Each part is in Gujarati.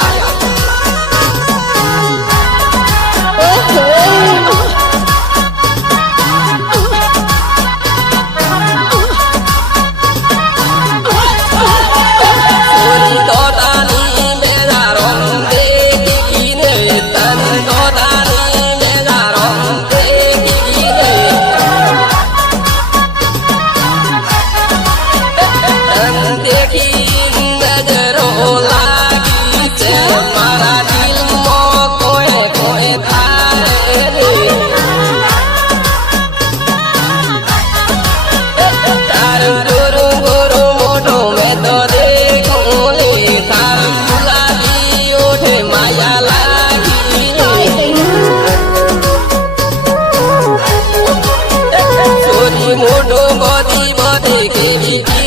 야. living.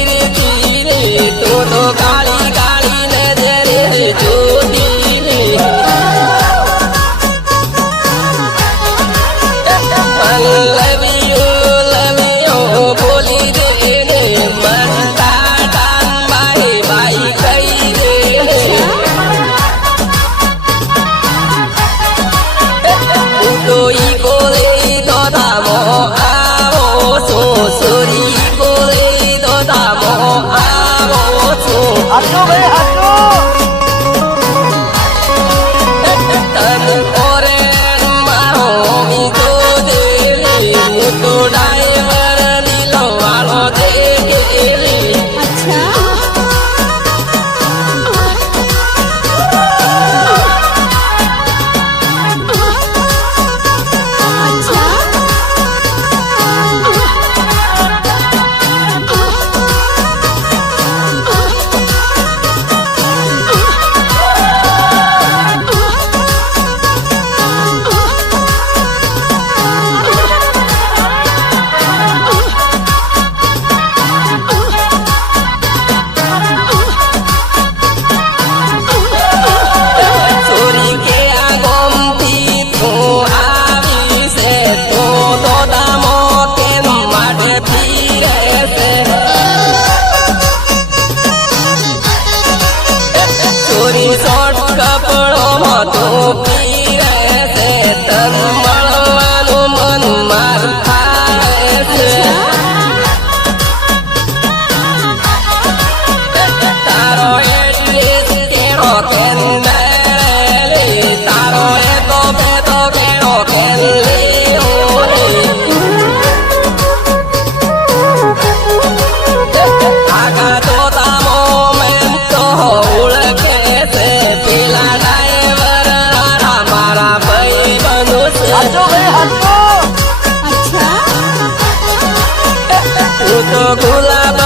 તું તો